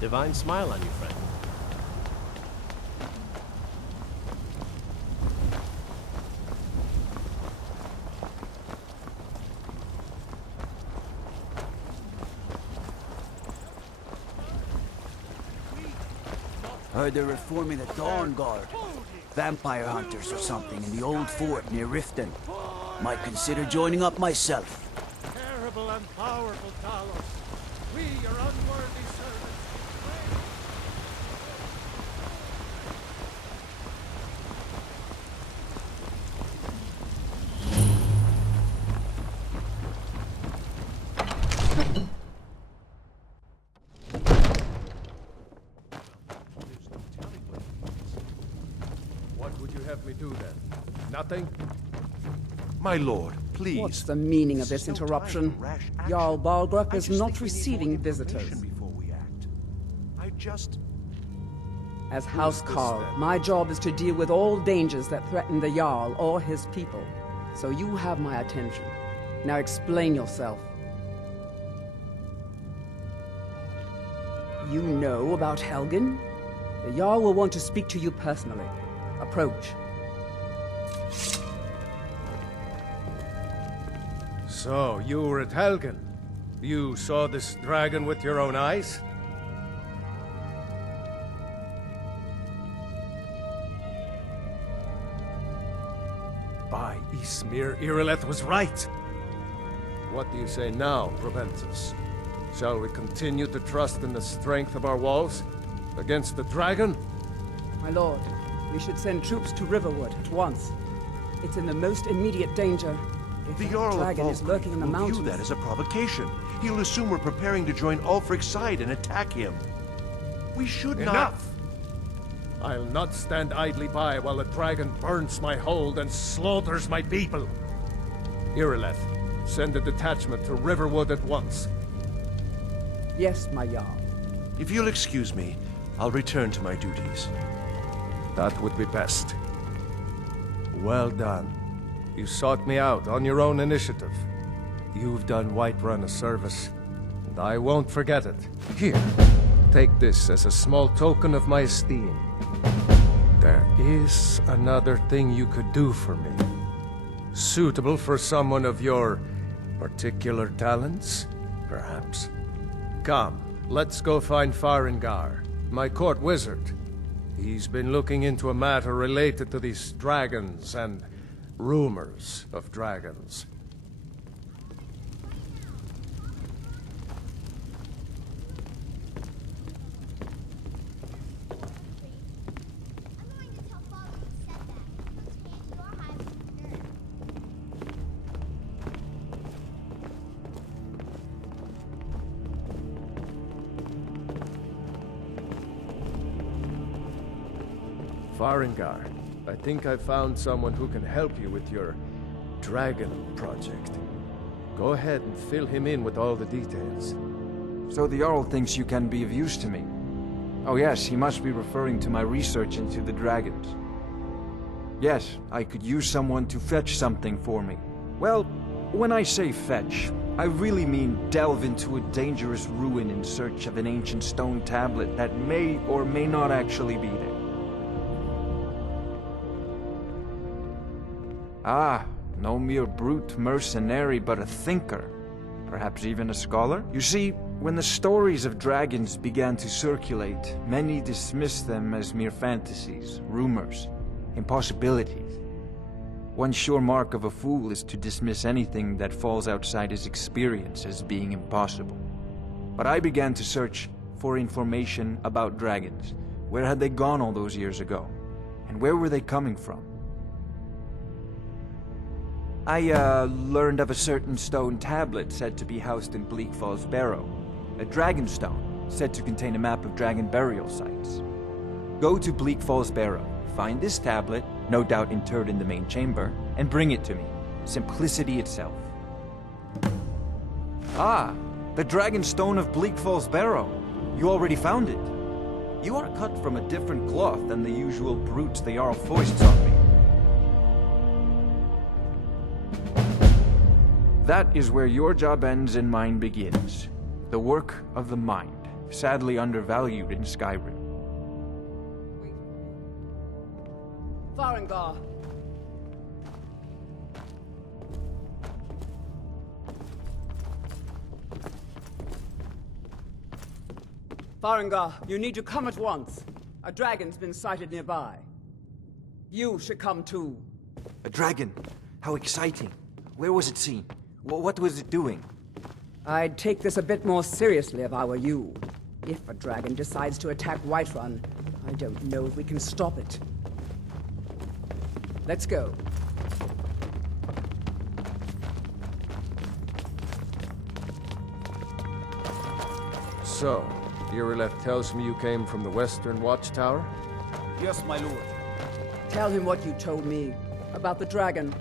Divine smile on you, friend. Heard they're reforming the Dawn Guard. Vampire hunters or something in the old fort near Riften. Might consider joining up myself. Terrible and powerful Talos. We are unworthy servants. What would you have me do then? Nothing? My lord, please. What's the meaning of this interruption? Jarl Balgrup is not receiving visitors. Before we act. I just... As Housecarl, my job is to deal with all dangers that threaten the Jarl or his people. So you have my attention. Now explain yourself. You know about Helgen? The Jarl will want to speak to you personally. Approach. So, you were at Helgen. You saw this dragon with your own eyes? By Ysmir, Irileth was right! What do you say now, Proventus? Shall we continue to trust in the strength of our walls? Against the dragon? My lord, we should send troops to Riverwood at once. It's in the most immediate danger. If The that Jarl of dragon is lurking in the will mountains. view that as a provocation. He'll assume we're preparing to join Ulfric's side and attack him. We should not... Enough! I'll not stand idly by while the dragon burns my hold and slaughters my people. Irileth, send a detachment to Riverwood at once. Yes, my Jarl. If you'll excuse me, I'll return to my duties. That would be best. Well done. You sought me out on your own initiative. You've done Whiterun a service, and I won't forget it. Here, take this as a small token of my esteem. There is another thing you could do for me. Suitable for someone of your particular talents, perhaps. Come, let's go find Farengar, my court wizard. He's been looking into a matter related to these dragons and rumors of dragons. Farengar, I think I found someone who can help you with your dragon project. Go ahead and fill him in with all the details. So the Jarl thinks you can be of use to me. Oh yes, he must be referring to my research into the dragons. Yes, I could use someone to fetch something for me. Well, when I say fetch, I really mean delve into a dangerous ruin in search of an ancient stone tablet that may or may not actually be there. Ah, no mere brute mercenary, but a thinker. Perhaps even a scholar? You see, when the stories of dragons began to circulate, many dismissed them as mere fantasies, rumors, impossibilities. One sure mark of a fool is to dismiss anything that falls outside his experience as being impossible. But I began to search for information about dragons. Where had they gone all those years ago? And where were they coming from? I learned of a certain stone tablet said to be housed in Bleak Falls Barrow. A dragon stone, said to contain a map of dragon burial sites. Go to Bleak Falls Barrow, find this tablet, no doubt interred in the main chamber, and bring it to me. Simplicity itself. Ah, the dragon stone of Bleak Falls Barrow. You already found it. You are cut from a different cloth than the usual brutes the Jarl foists on me. That is where your job ends and mine begins. The work of the mind. sadly undervalued in Skyrim. Farengar. Farengar, you need to come at once. A dragon's been sighted nearby. You should come too. A dragon? How exciting. Where was it seen? What was it doing? I'd take this a bit more seriously if I were you. If a dragon decides to attack Whiterun, I don't know if we can stop it. Let's go. So, Irileth tells me you came from the Western Watchtower? Yes, my lord. Tell him what you told me about the dragon.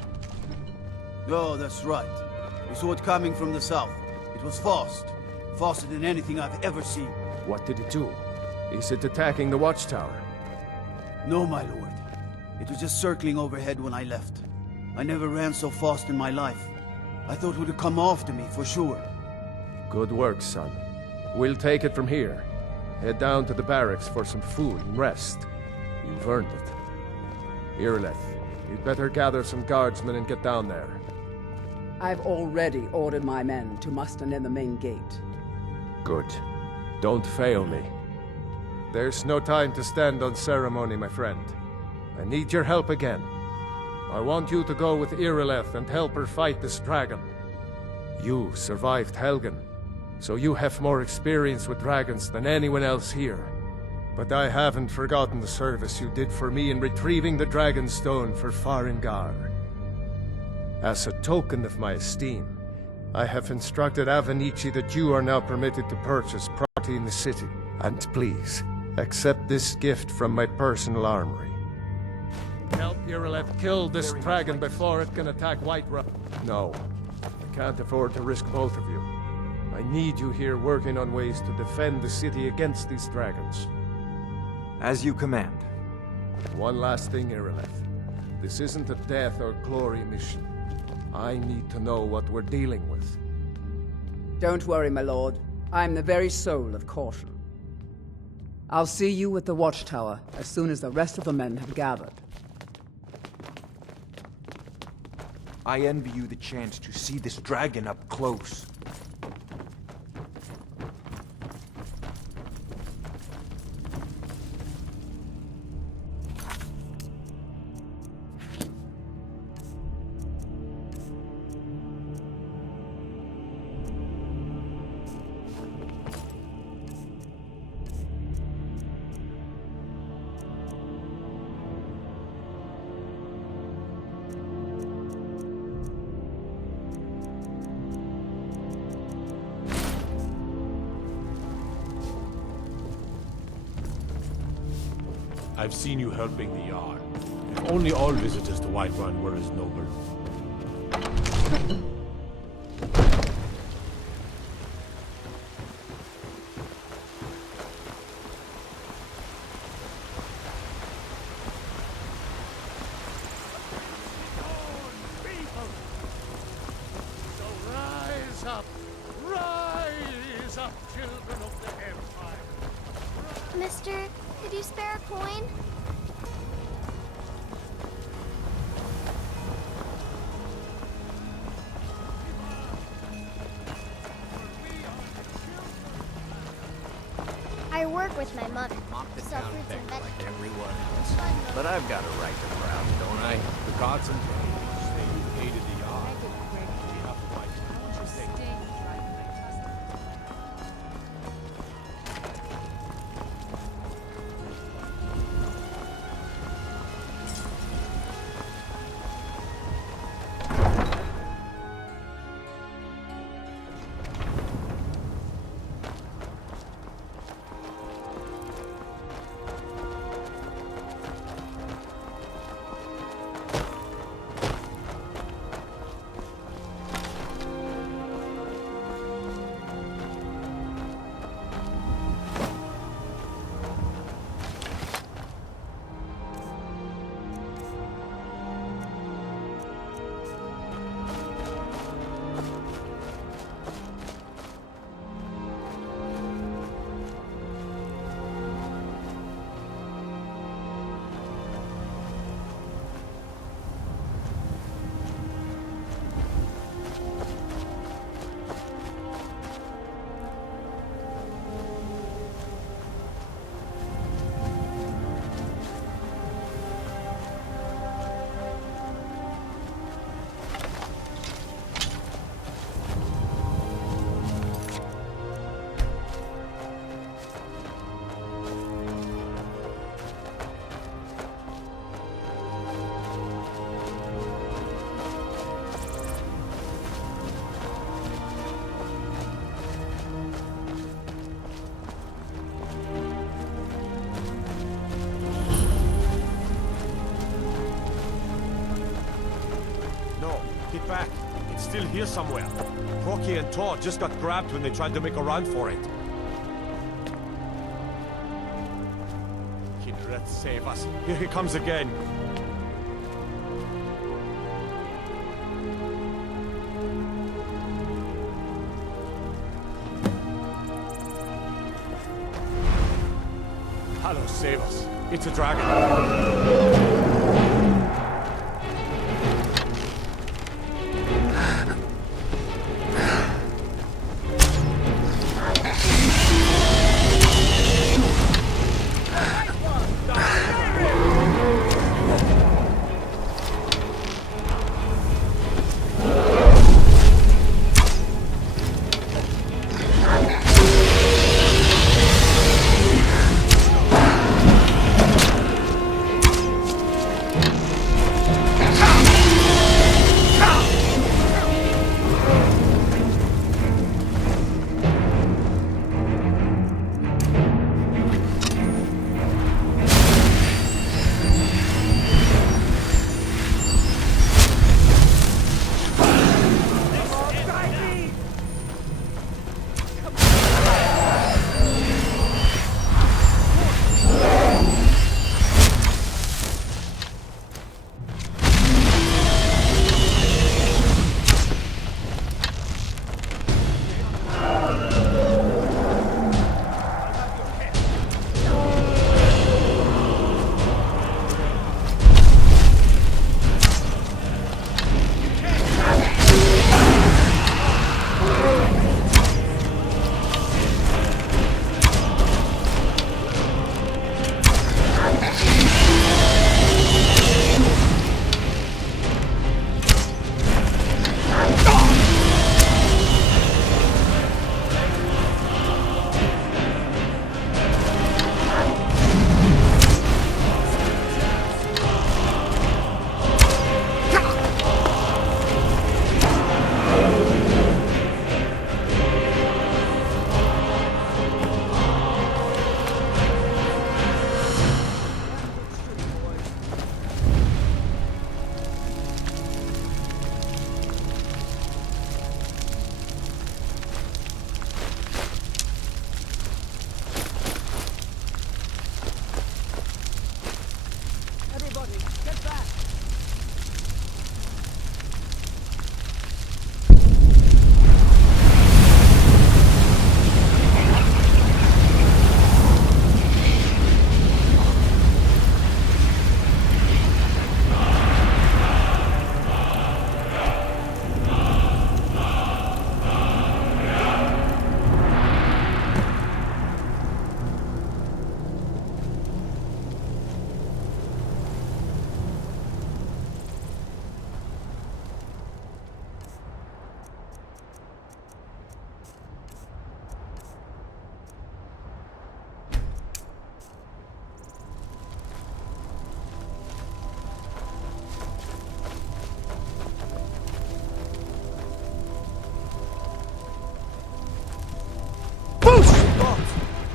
Oh, that's right. We saw it coming from the south. It was fast. Faster than anything I've ever seen. What did it do? Is it attacking the Watchtower? No, my lord. It was just circling overhead when I left. I never ran so fast in my life. I thought it would have come after me, for sure. Good work, son. We'll take it from here. Head down to the barracks for some food and rest. You've earned it. Irileth, you'd better gather some guardsmen and get down there. I've already ordered my men to muster near the main gate. Good. Don't fail me. There's no time to stand on ceremony, my friend. I need your help again. I want you to go with Irileth and help her fight this dragon. You survived Helgen, so you have more experience with dragons than anyone else here. But I haven't forgotten the service you did for me in retrieving the Dragon Stone for Farengar. As a token of my esteem, I have instructed Avenici that you are now permitted to purchase property in the city. And please, accept this gift from my personal armory. Help Irileth kill this dragon before it can attack Whiterun. No, I can't afford to risk both of you. I need you here working on ways to defend the city against these dragons. As you command. One last thing, Irileth. This isn't a death or glory mission. I need to know what we're dealing with. Don't worry, my lord. I'm the very soul of caution. I'll see you at the Watchtower as soon as the rest of the men have gathered. I envy you the chance to see this dragon up close. I've seen you helping the Jarl. If only all visitors to Whiterun were as noble. Rise up, children of the Empire. Mister, could you spare a coin? I work with my mother. Sell fruits and vegetables. Like everyone else. But I've got a right to browse, don't I? The gods and angels say you aided the Jarl. Enough of my talents to take. back. It's still here somewhere. Rocky and Tor just got grabbed when they tried to make a run for it. Kindred, save us. Here he comes again. Hello, save us. It's a dragon.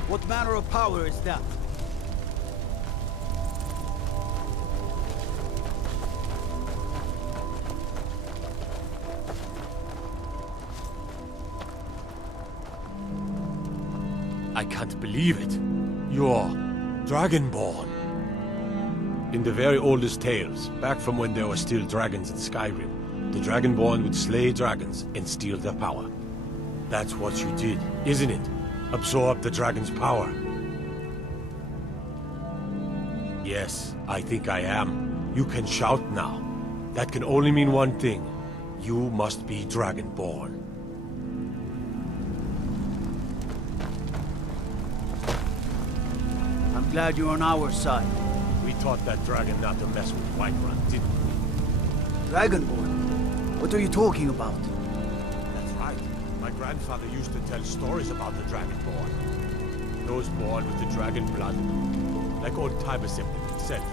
What manner of power is that? I can't believe it. You're Dragonborn. In the very oldest tales, back from when there were still dragons in Skyrim, the Dragonborn would slay dragons and steal their power. That's what you did, isn't it? Absorb the dragon's power. Yes, I think I am. You can shout now. That can only mean one thing. You must be Dragonborn. I'm glad you're on our side. We taught that dragon not to mess with Whiterun, didn't we? Dragonborn? What are you talking about? That's right. My grandfather used to tell stories about the Dragonborn. Those born with the dragon blood. Like old Tiber Septim himself.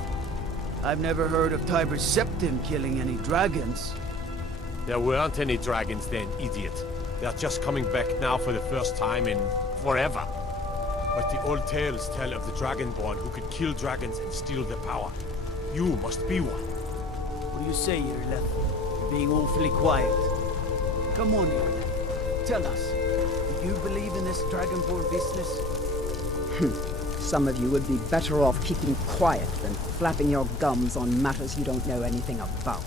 I've never heard of Tiber Septim killing any dragons. There weren't any dragons then, idiot. They're just coming back now for the first time in forever. But the old tales tell of the Dragonborn who could kill dragons and steal their power. You must be one. What do you say, Irleth? being awfully quiet. Come on, Ed. Tell us, do you believe in this Dragonborn business? Some of you would be better off keeping quiet than flapping your gums on matters you don't know anything about.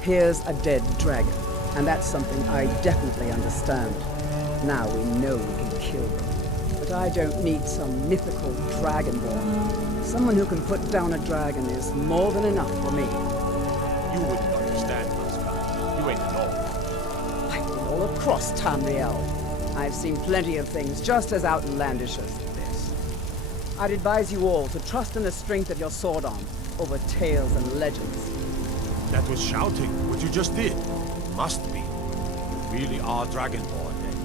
Here's a dead dragon, and that's something I definitely understand. Now we know we can kill them. But I don't need some mythical Dragonborn. Someone who can put down a dragon is more than enough for me. You wouldn't understand, Oscar. You ain't an orc. I've been all across Tamriel. I've seen plenty of things just as outlandish as this. I'd advise you all to trust in the strength of your sword arm over tales and legends. That was shouting, what you just did. Must be. You really are Dragonborn, then.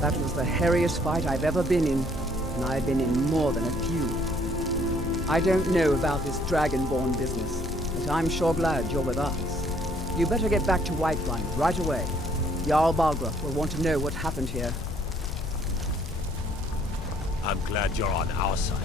That was the hairiest fight I've ever been in, and I've been in more than a few. I don't know about this Dragonborn business, but I'm sure glad you're with us. You better get back to Whiterun right away. Jarl Balgruuf will want to know what happened here. I'm glad you're on our side.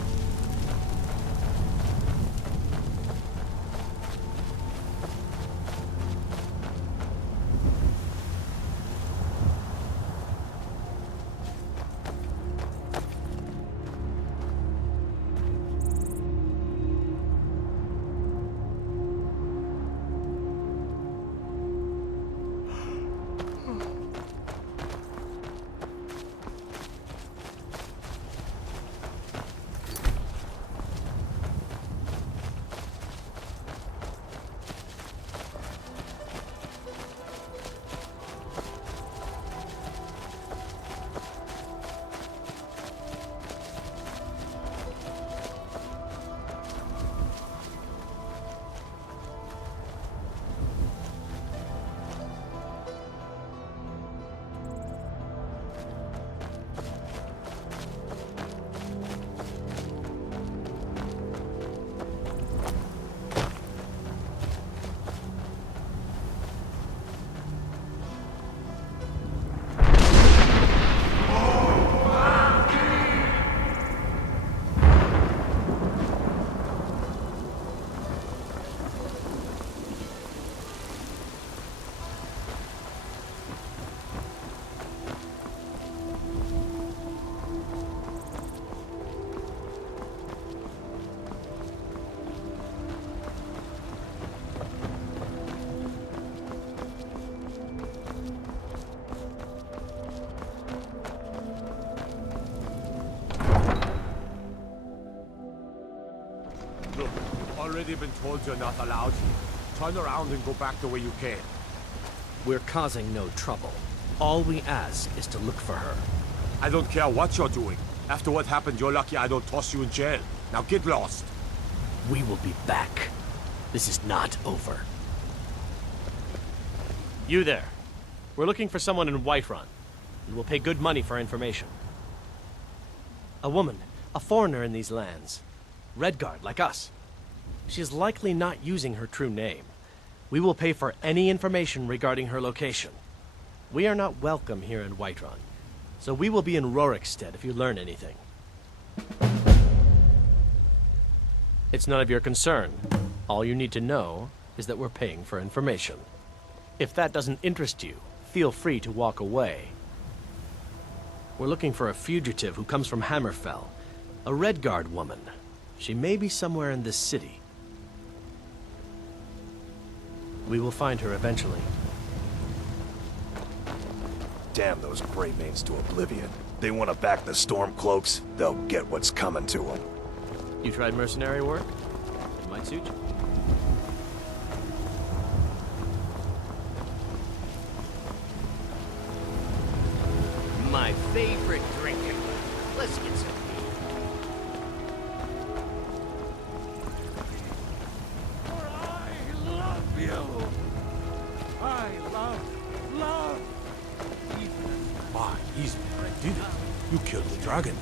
Look, already been told you're not allowed here. Turn around and go back the way you came. We're causing no trouble. All we ask is to look for her. I don't care what you're doing. After what happened, you're lucky I don't toss you in jail. Now get lost. We will be back. This is not over. You there. We're looking for someone in Whiterun, and we'll pay good money for information. A woman, a foreigner in these lands. Redguard, like us. She is likely not using her true name. We will pay for any information regarding her location. We are not welcome here in Whiterun, so we will be in Rorikstead if you learn anything. It's none of your concern. All you need to know is that we're paying for information. If that doesn't interest you, feel free to walk away. We're looking for a fugitive who comes from Hammerfell, a Redguard woman. She may be somewhere in this city. We will find her eventually. Damn those Greymanes to oblivion. They want to back the Stormcloaks, they'll get what's coming to them. You tried mercenary work? It might suit you. My favorite drinking. Let's get some. My, he's did it. You killed the dragon.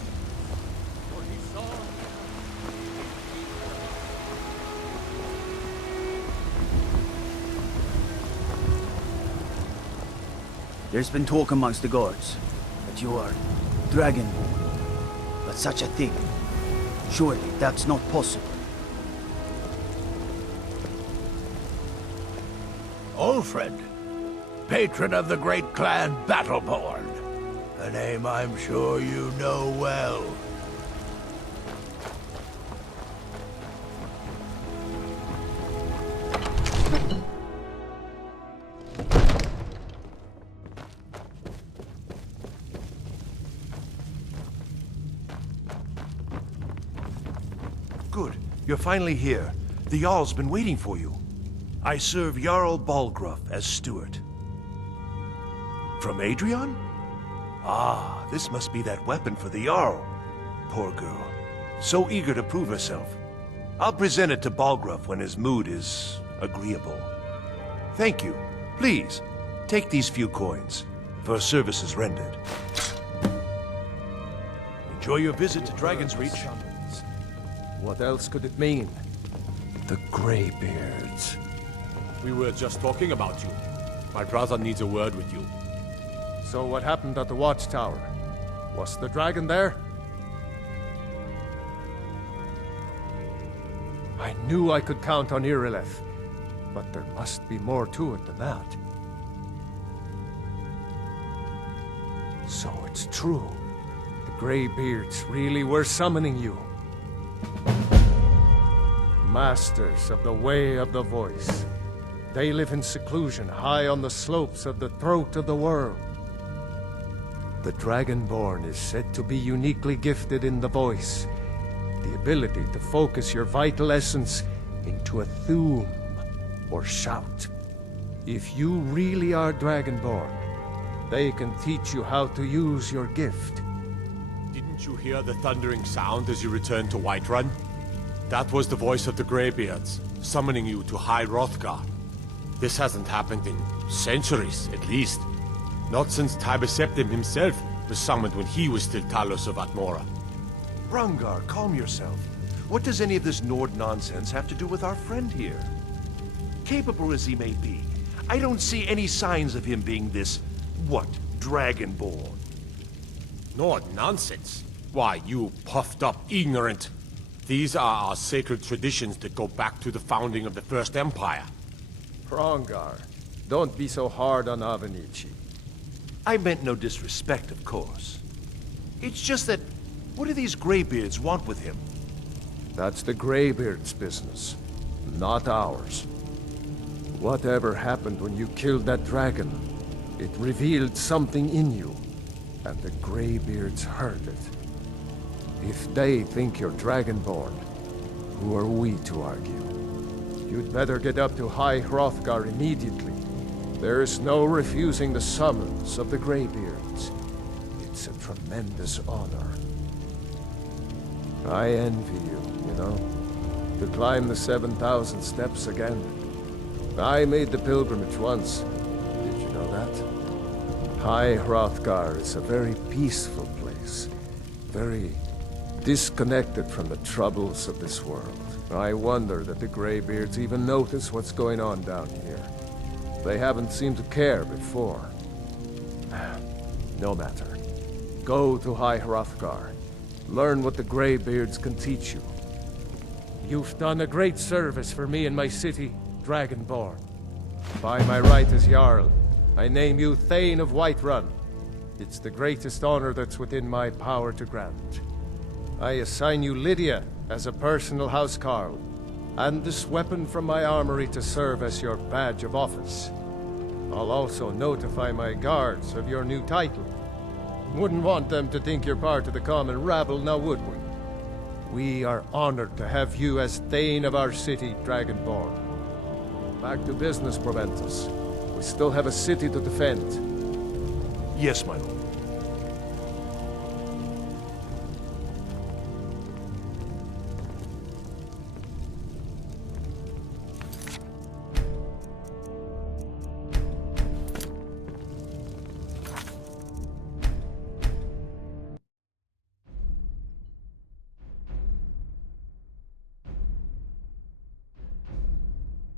There's been talk amongst the guards that you are Dragonborn. But such a thing, surely that's not possible. Ulfred, patron of the great clan Battleborn. A name I'm sure you know well. Good. You're finally here. The Jarl's been waiting for you. I serve Jarl Balgruuf as steward. From Adrian? Ah, this must be that weapon for the Jarl. Poor girl. So eager to prove herself. I'll present it to Balgruuf when his mood is agreeable. Thank you. Please, take these few coins for services rendered. Enjoy your visit to Dragon's Reach. What else could it mean? The Greybeards. We were just talking about you. My brother needs a word with you. So what happened at the watchtower? Was the dragon there? I knew I could count on Irileth, but there must be more to it than that. So it's true. The Greybeards really were summoning you. Masters of the Way of the Voice. They live in seclusion, high on the slopes of the throat of the world. The Dragonborn is said to be uniquely gifted in the voice, the ability to focus your vital essence into a thum, or shout. If you really are Dragonborn, they can teach you how to use your gift. Didn't you hear the thundering sound as you returned to Whiterun? That was the voice of the Greybeards, summoning you to High Hrothgar. This hasn't happened in centuries, at least. Not since Tiber Septim himself was summoned when he was still Talos of Atmora. Rungar, calm yourself. What does any of this Nord nonsense have to do with our friend here? Capable as he may be, I don't see any signs of him being this, Dragonborn. Nord nonsense? Why, you puffed up ignorant. These are our sacred traditions that go back to the founding of the First Empire. Hrongar, don't be so hard on Avenici. I meant no disrespect, of course. It's just that, what do these Greybeards want with him? That's the Greybeards' business, not ours. Whatever happened when you killed that dragon, it revealed something in you, and the Greybeards heard it. If they think you're Dragonborn, who are we to argue? You'd better get up to High Hrothgar immediately. There is no refusing the summons of the Greybeards. It's a tremendous honor. I envy you, you know, to climb the 7,000 steps again. I made the pilgrimage once. Did you know that? High Hrothgar is a very peaceful place. Very disconnected from the troubles of this world. I wonder that the Greybeards even notice what's going on down here. They haven't seemed to care before. No matter. Go to High Hrothgar. Learn what the Greybeards can teach you. You've done a great service for me and my city, Dragonborn. By my right as Jarl, I name you Thane of Whiterun. It's the greatest honor that's within my power to grant. I assign you Lydia as a personal housecarl, and this weapon from my armory to serve as your badge of office. I'll also notify my guards of your new title. Wouldn't want them to think you're part of the common rabble, now would we? We are honored to have you as Thane of our city, Dragonborn. Back to business, Proventus. We still have a city to defend. Yes, my lord.